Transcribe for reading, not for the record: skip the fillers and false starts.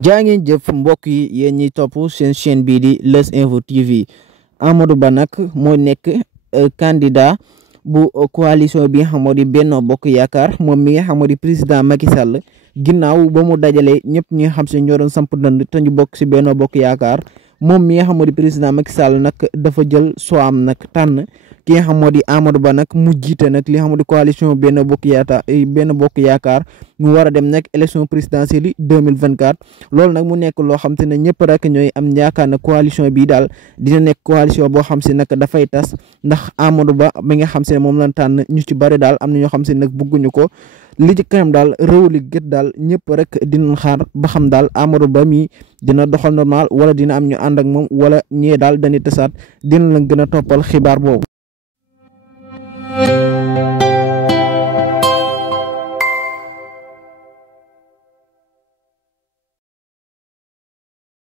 jaa ngeen jëf mbokk yi yéen ñi topp seen chaîne bii di Leuz Info TV Amadou Ba nag moo nekk candidat bu coalition bi nga xam moo di Benno Bokk Yaakaar moom mi nga xam moo di président Macky Sall ginnaaw ba mu dajalee ñëpp ñi nga xam si ñoo doon samp dënd te ñu bokk si Benno Bokk Yaakaar moom mi nga xam moo di président Macky Sall nag dafa jël soo am nag tànn ki nga xam moo di Amadou Ba nag mu jiite nag li nga xam moo di coalition Benno Bokk Yaakaar mu war a dem nag élection présidentielle yi 2024 loolu nag mu nekk loo xam te ne ñëpp rek ñooy am yaakaar na coalition bii daal dina nekk coalition boo xam si nag dafay tas ndax Amadou Ba mi nga xam si ne moom lañ tànn ñu ci bari daal am na ñoo xam si nag bëgguñu ko li ci kanam daal réew li gët daal ñëpp rek dinañ xaar ba xam daal Amadou Ba mi dina doxal normal wala dina am ñu ànd ak moom wala ñee daal dañuy tasaat dina la gën a toppal xibaar boobu.